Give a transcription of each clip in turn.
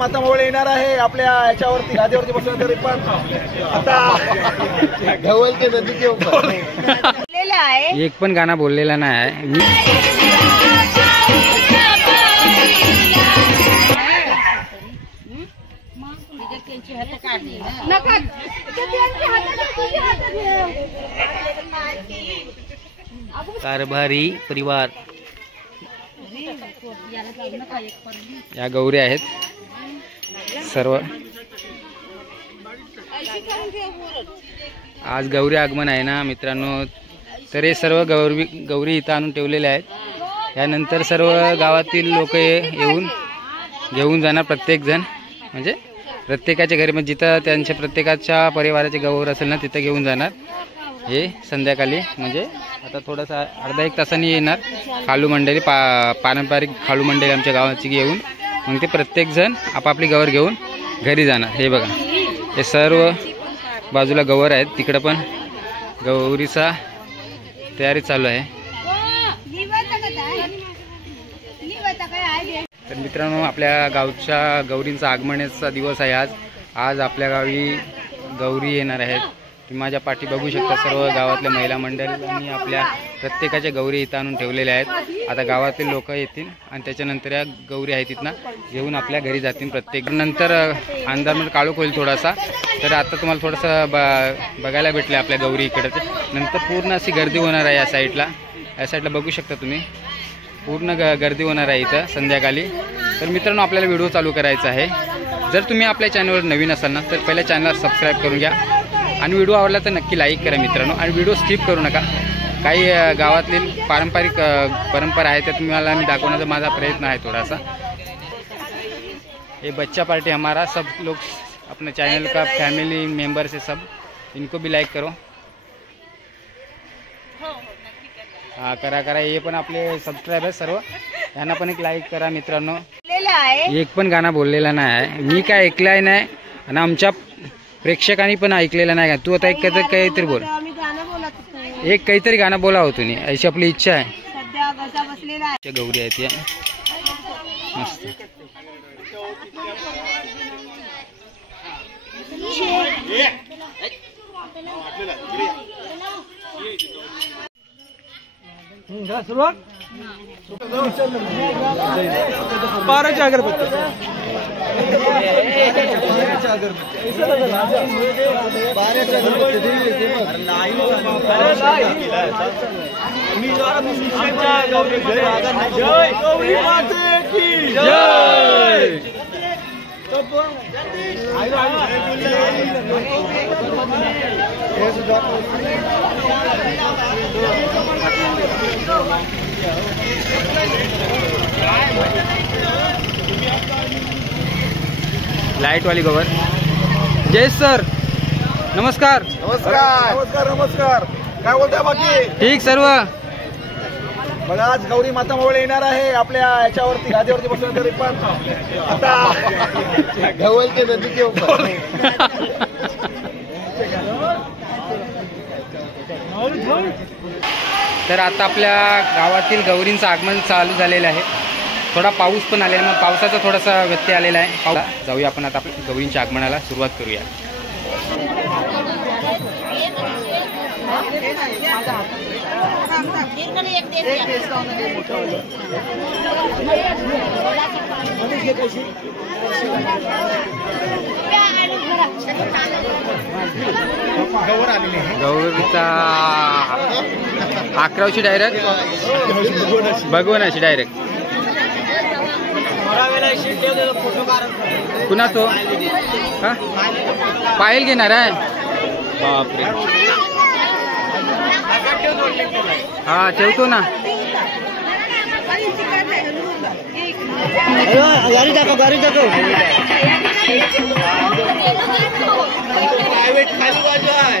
आता मोळ येणार आहे आपल्या याच्यावरती गादीवरती बसलं तरी पण आता ढवळते नदीचे ऊपर एक पण गाणं बोललेला नाही आहे मी। कारभारी परिवार या गौरी आहेत सर्व। आज गौरी आगमन आहे ना मित्रांनो, तर हे सर्व गौरी इथं आणून ठेवलेले आहेत। यानंतर सर्व गावातील लोक येऊन घेऊन जाणार, प्रत्येक जण म्हणजे प्रत्येकाच्या घरी, म्हणजे जिथं त्यांच्या प्रत्येकाच्या परिवाराचे गौर असेल ना तिथं घेऊन जाणार। हे संध्याकाळी म्हणजे आता थोडासा अर्धा एक तासांनी येणार खालू मंडळी, पारंपरिक खालू मंडळी आमच्या गावाची घेऊन, मग ते प्रत्येक जण आपापली गौर घेऊन घरी जाणार। हे बघा हे सर्व बाजूला गौर आहेत, तिकडं पण गौरीचा तयारी चालू आहे। तर मित्रांनो आपल्या गावच्या गौरींचा आगमनाचा दिवस आहे आज। आज आपल्या गावी गौरी येणार आहेत। तुम्ही माझ्या पाठी बघू शकता सर्व गावातल्या महिला मंडळांनी आपल्या प्रत्येकाच्या गौरी इथं आणून ठेवलेल्या आहेत। आता गावातील लोक येतील आणि त्याच्यानंतर या गौरी आहेत तिथनं घेऊन आपल्या घरी जातील प्रत्येक। नंतर अंधारमध्ये काळोख होईल थोडासा, तर आता तुम्हाला थोडंसं बघायला भेटलं आपल्या गौरी इकडे। नंतर पूर्ण अशी गर्दी होणार आहे या साईडला बघू शकता तुम्ही, पूर्ण गर्दी होणार आहे इथं संध्याकाळी। तर मित्रांनो आपल्याला व्हिडिओ चालू करायचा आहे। जर तुम्ही आपल्या चॅनलवर नवीन असाल ना तर पहिल्या चॅनलला सबस्क्राईब करून घ्या आणि व्हिडिओ आवडला तर नक्की लाईक करा मित्रांनो, आणि व्हिडिओ स्किप करू नका। काही गावातील पारंपरिक परंपरा आहे त्या तुम्हाला मी दाखवण्याचा माझा प्रयत्न आहे थोडासा। ये बच्चा पार्टी हमारा, सब लोग अपने चैनल का फैमिली मेंबर्स है सब, इनको भी लाइक करो। हाँ करा ये पण आपले सबस्क्रायबर सर्व, यांना पण एक लाईक करा मित्रांनो। एक पण गाणं बोललेला नाही आहे, मी काय ऐकलंय नाही आणि आमच्या प्रेक्षकांनी पण ऐकलेलं नाही। तू आता एक काहीतरी बोल, एक काहीतरी गाणं बोला हो तुम्ही, अशी आपली इच्छा आहे। गौरी आहेत या मस्त। सुरुवात 12च्या अगरबत्ती, 12च्या लाईट वाली गौर। जय सर, नमस्कार नमस्कार नमस्कार नमस्कार, काय बोलताय बाकी? ठीक सर्व। बघा आज गौरी माता मोळ येणार आहे आपल्या याच्यावरती गादीवरती बसलं तरी पण आता ढवळते नदीचे ऊपर। तर आता आपल्या गावातील गौरींचं आगमन चालू झालेलं आहे। थोडा पाऊस पण आलेला, मग पावसाचा थोडासा व्यत्यय आलेला आहे। जाऊया आपण आता आपल्या गौरींच्या आगमनाला सुरुवात करूया। गौरीचा 11ची डायरेक्ट भगवानाची डायरेक्ट कुणा तो हा पायल घेणार आहे। बापरे, हा ठेवतो ना। गाड़ी दाखव प्राइवेट खाली बाजू आहे।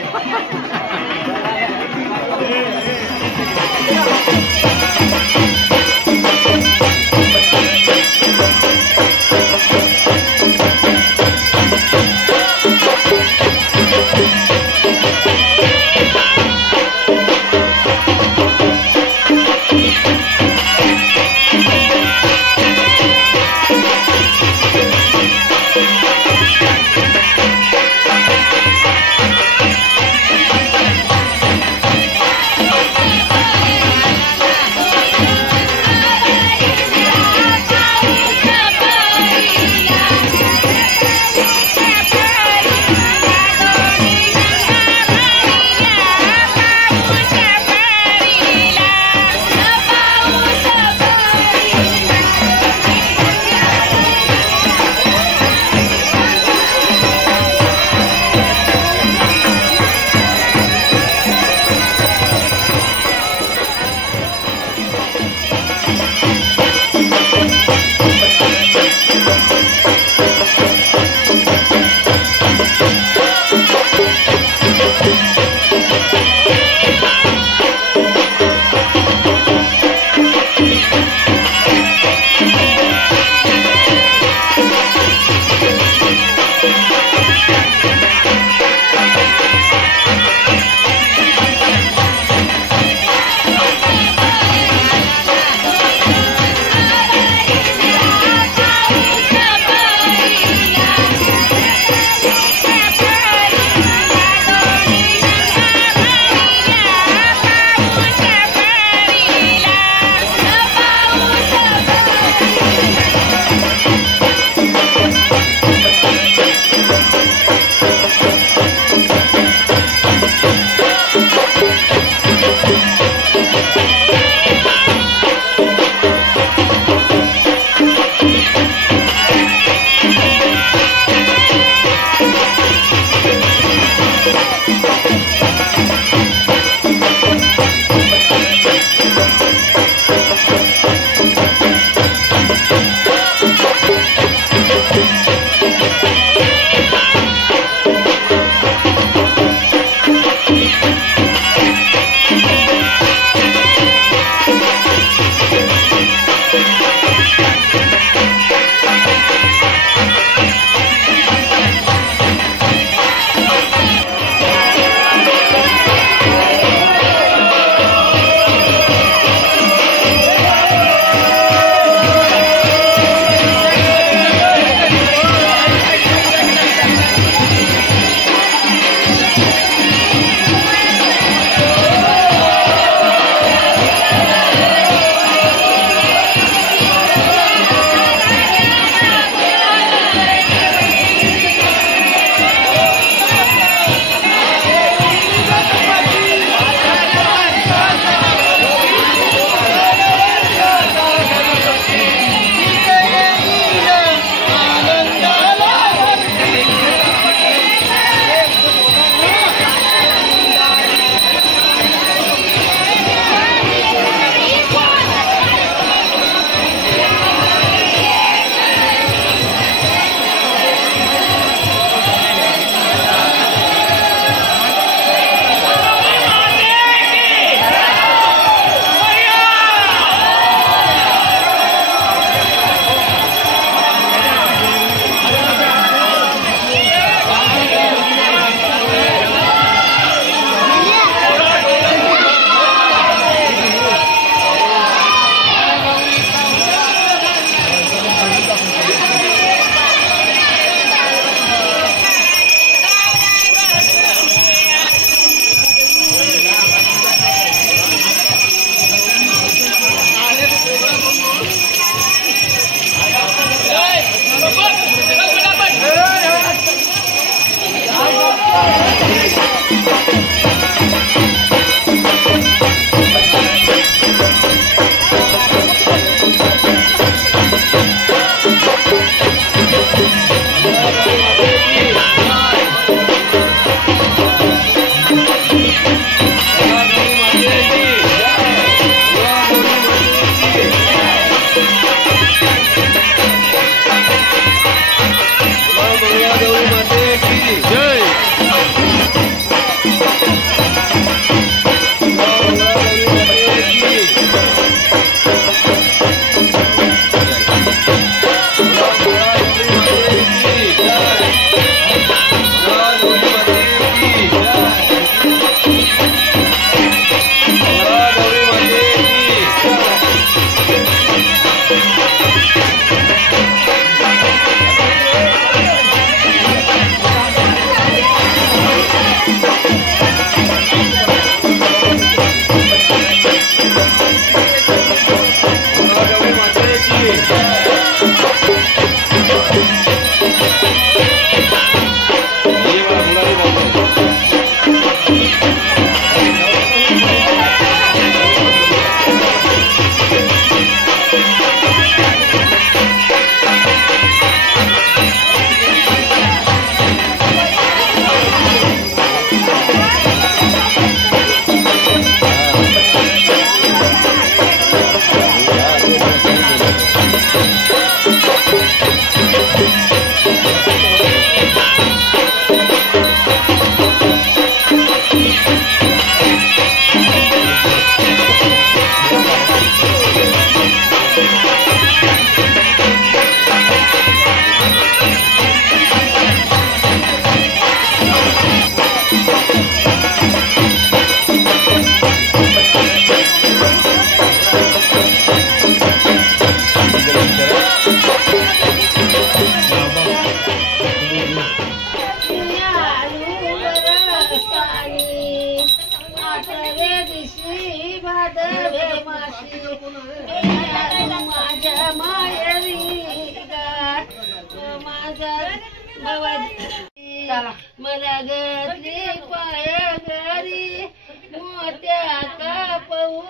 मला घातली पाया घरी मोठ्या कापऊ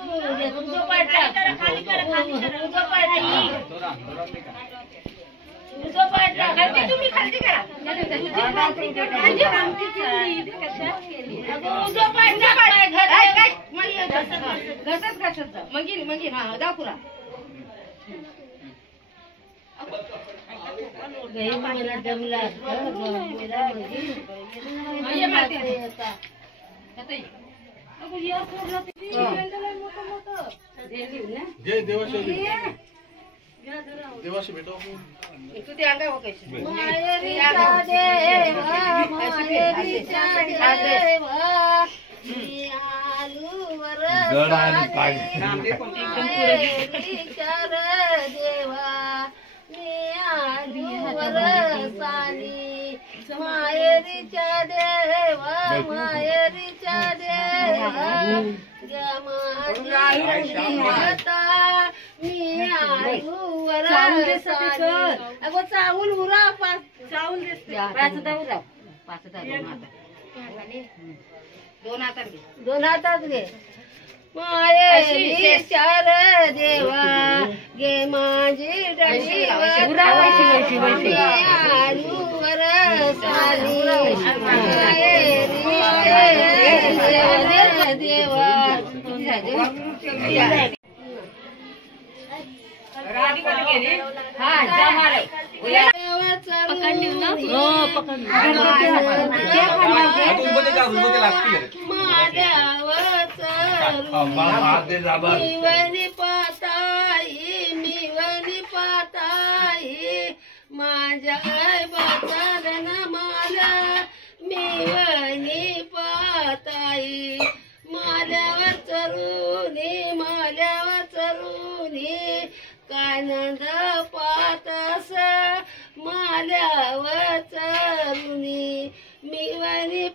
तुझं पाटा तुम्ही खालती करा घसत मग हा दाखुरा मला जमला देवाशी भेटो तू ते अंगा हो कैसे मायरीच्या देवा मायरीच्या देवा मी आलूवर अगो चावूल उरा चावूल दिसते दोन हातात घे मायरी चार देवा गे माझी आलूवर साली देवा मिवनी पाताई माझ्या बाचारण माला मिवनी पाताई माल्यावर चरुनी कानंद पातस माल्यावर चरुनी मिवनी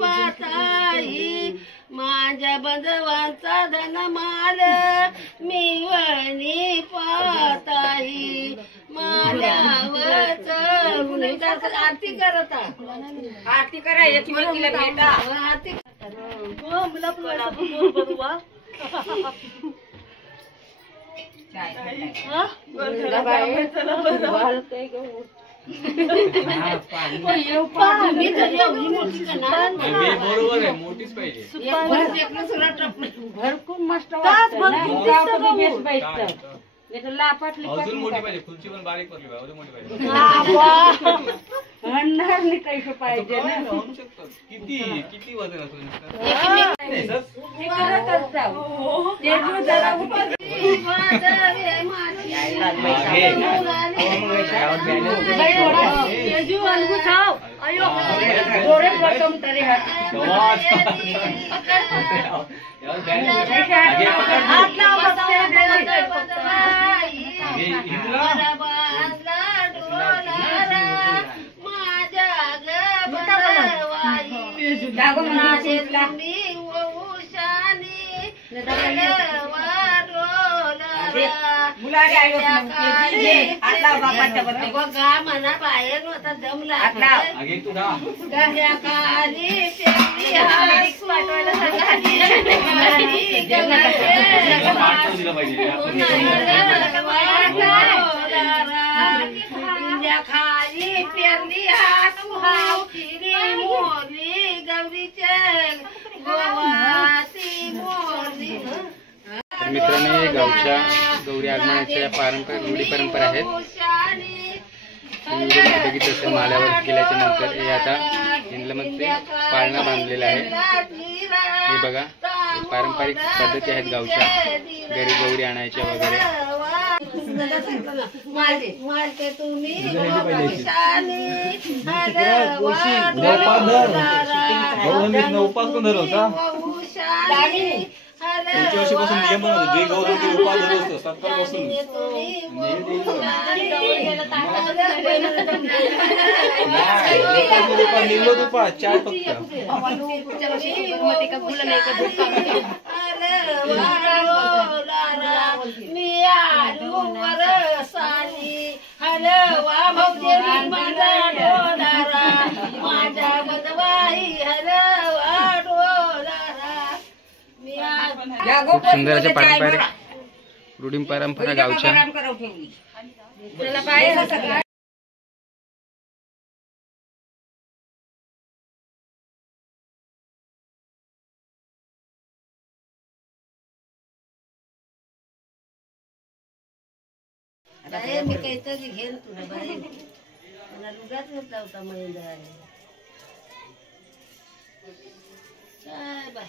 पाताई माझ्या बंधवांचा धन माल मिवनी पाताई माल्यावर चरुनी आरती करता आरती करा एकमेकीला भेटा आरती मुला बघूवा बरोबर आहे मोठीच पाहिजे भरपूर मस्त अजून मोठी पाहिजे खुर्ची पण बारीक पडली अजून मोठी पाहिजे पाहिजे किती किती वजन असेल मना बाहेर होता जमला खाली पेरली हात मोरली गौरीचे गोवाती मोरली. तर मित्रांनो हे गावच्या गौरी आगमनाच्या पारंपरिक रूढी परंपरा आहेत. तुम्ही बघितलं असेल माल्यावर केल्याच्या नंतर हे आता इंदलमध्ये पाळणा बांधलेला आहे. हे बघा पारंपरिक पद्धती आहेत गावच्या घरी गौरी आणायच्या वगैरे. मालते तुम्ही उपास पण धरवता पुढच्या वर्षीपासून नियम बनवतो जे गौरव उपास धरवतो सकाळपासून निघलो दुपा चार फक्त दारा मी आलू वरसाली हलवा भाऊजेनी माझा डोलारा माझ्या बदवाई हलवा डोलारा मी खूप सुंदर अशा पारंपरिक रूढी परंपरा गावच्या त्याला पाहिजे सगळं बाई मी काहीतरी घेईन तुला बाई मला लुगाच घेतला होता महिंद्राने काय बाय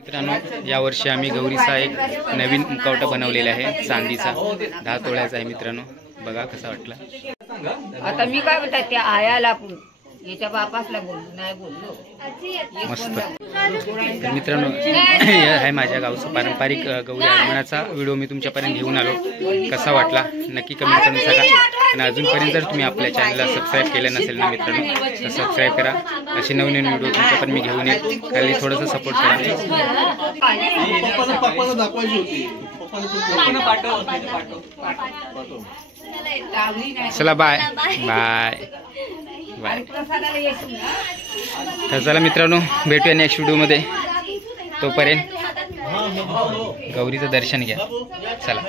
मित्रांनो, यावर्षी आम्ही गौरीचा एक नवीन मुखवटा बनवलेला आहे, चांदीचा 10 तोळ्याचा आहे. मित्रांनो बघा कसा वाटला. आता मी काय म्हणतात त्या आयाला याच्या बापासला बोललो नाही बोललो मस्त. तर मित्रांनो, हे आहे माझ्या गावचा पारंपरिक गौरी आगमनाचा व्हिडिओ मी तुमच्यापर्यंत घेऊन आलो. कसा वाटला नक्की कमेंट करून सांगा. आणि अजूनपर्यंत जर तुम्ही आपल्या चॅनलला सबस्क्राईब केलं नसेल ना मित्रांनो, तर सबस्क्राईब करा. असे नवीन व्हिडिओ तुमच्यापर्यंत मी घेऊन येईल. खाली थोडंसं सपोर्ट करा. चला बाय बाय बाय. तर चला मित्रांनो, भेटूया नेक्स्ट व्हिडिओमध्ये. तोपर्यंत गौरीचं दर्शन घ्या. चला.